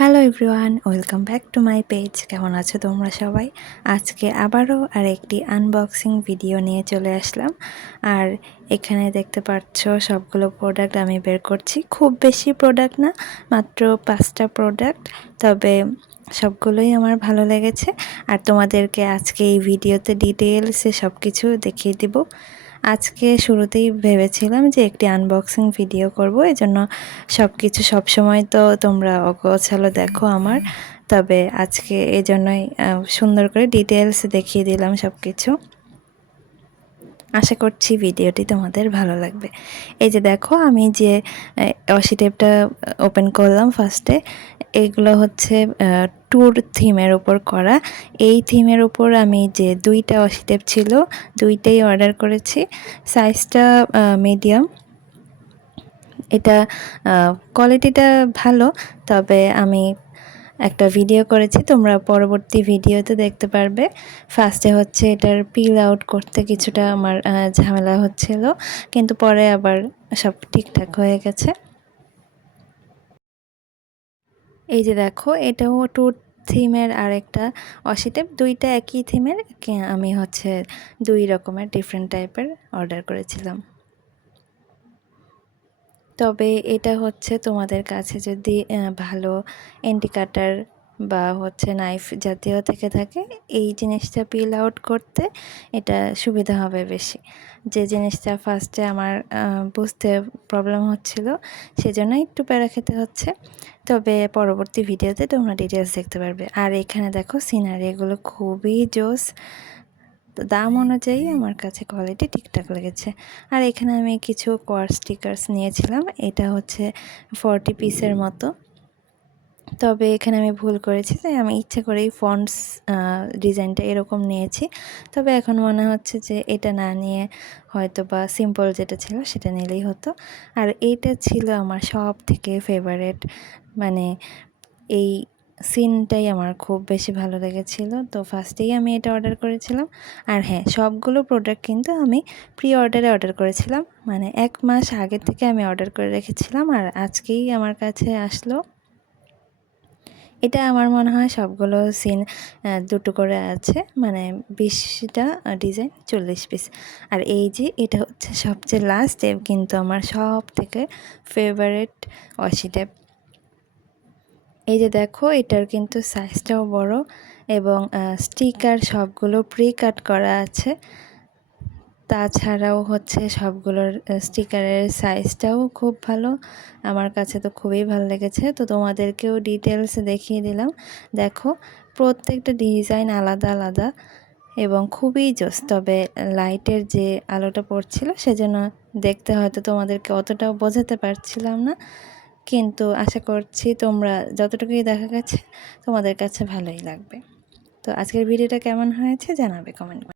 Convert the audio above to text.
Hello everyone, welcome back to my page. কেমন আছো তোমরা সবাই? আজকে আবারও আরেকটি আনবক্সিং ভিডিও নিয়ে চলে আসলাম। আর এখানে দেখতে পাচ্ছ সবগুলো প্রোডাক্ট আমি বের করছি। খুব বেশি প্রোডাক্ট না, মাত্র 5টা প্রোডাক্ট, তবে সবগুলোই আমার ভালো লেগেছে। আর তোমাদেরকে আজকে এই ভিডিওতে ডিটেলসে সব কিছু দেখিয়ে দিব। আজকে শুরুতেই ভেবেছিলাম যে একটি আনবক্সিং ভিডিও করব, এজন্য সব কিছু সবসময় তো তোমরা অগোছালো দেখো আমার, তবে আজকে এজন্যই সুন্দর করে ডিটেলস দেখিয়ে দিলাম সব কিছু। আশা করছি ভিডিওটি তোমাদের ভালো লাগবে। এই যে দেখো, আমি যে ওয়াশি টেপটা ওপেন করলাম ফার্স্টে, এগুলো হচ্ছে ট্যুর থিমের উপর করা। এই থিমের উপর আমি যে দুইটা ওয়াশি টেপ ছিল, দুইটাই অর্ডার করেছি। সাইজটা মিডিয়াম। এটা কোয়ালিটিটা ভালো, তবে আমি একটা ভিডিও করেছি, তোমরা পরবর্তী ভিডিওতে দেখতে পারবে। ফার্স্টে হচ্ছে এটার পিল আউট করতে কিছুটা আমার ঝামেলা হচ্ছিল, কিন্তু পরে আবার সব ঠিকঠাক হয়ে গেছে। এই যে দেখো, এটাও ট্যুর থিমের আরেকটা ওয়াশি টেপ। দুইটা একই থিমের, আমি হচ্ছে দুই রকমের ডিফারেন্ট টাইপের অর্ডার করেছিলাম। তবে এটা হচ্ছে তোমাদের কাছে যদি ভালো কাটার বা হচ্ছে নাইফ জাতীয় থেকে থাকে, এই জিনিসটা পিল আউট করতে এটা সুবিধা হবে বেশি। যে জিনিসটা ফার্স্টে আমার বুঝতে প্রবলেম হচ্ছিল, সেজন্য একটু প্যারা খেতে হচ্ছে। তবে পরবর্তী ভিডিওতে তোমরা ডিটেলস দেখতে পারবে। আর এখানে দেখো সিনারি, এগুলো খুবই জোস। তো দাম অনুযায়ী আমার কাছে কোয়ালিটি ঠিকঠাক লেগেছে। আর এখানে আমি কিছু কোয়ার স্টিকার্স নিয়েছিলাম, এটা হচ্ছে 40 পিসের মতো। তবে এখানে আমি ভুল করেছি, তাই আমি ইচ্ছে করেই ফন্টস ডিজাইনটা এরকম নিয়েছি। তবে এখন মনে হচ্ছে যে এটা না নিয়ে হয়তো বা সিম্পল যেটা ছিল সেটা নিলেই হতো। আর এইটা ছিল আমার সব থেকে ফেভারেট, মানে এই সিনটাই আমার খুব বেশি ভালো লেগেছিল। তো ফার্স্টেই আমি এটা অর্ডার করেছিলাম। আর হ্যাঁ, সবগুলো প্রোডাক্ট কিন্তু আমি প্রি অর্ডারে অর্ডার করেছিলাম, মানে 1 মাস আগে থেকে আমি অর্ডার করে রেখেছিলাম, আর আজকেই আমার কাছে আসলো। এটা আমার মনে হয় সবগুলো সিন দুটো করে আছে, মানে 20টা ডিজাইন, 40 পিস। আর এই যে এটা হচ্ছে সবচেয়ে লাস্ট, কিন্তু আমার সব থেকে ফেভারিট ওয়াশি টেপ। এই যে দেখো, এটার কিন্তু সাইজটাও বড়, এবং স্টিকার সবগুলো প্রি কাট করা আছে। তাছাড়াও হচ্ছে সবগুলোর স্টিকারের সাইজটাও খুব ভালো, আমার কাছে তো খুবই ভালো লেগেছে। তো তোমাদেরকেও ডিটেলস দেখিয়ে দিলাম। দেখো, প্রত্যেকটা ডিজাইন আলাদা আলাদা এবং খুবই জোস। তবে লাইটের যে আলোটা পড়ছিল সেজন্য দেখতে হয়তো তোমাদেরকে অতটাও বোঝাতে পারছিলাম না, কিন্তু আশা করছি তোমরা যতটুকুই দেখা গেছে তোমাদের কাছে ভালোই লাগবে। তো আজকের ভিডিওটা কেমন হয়েছে জানাবে কমেন্ট করে।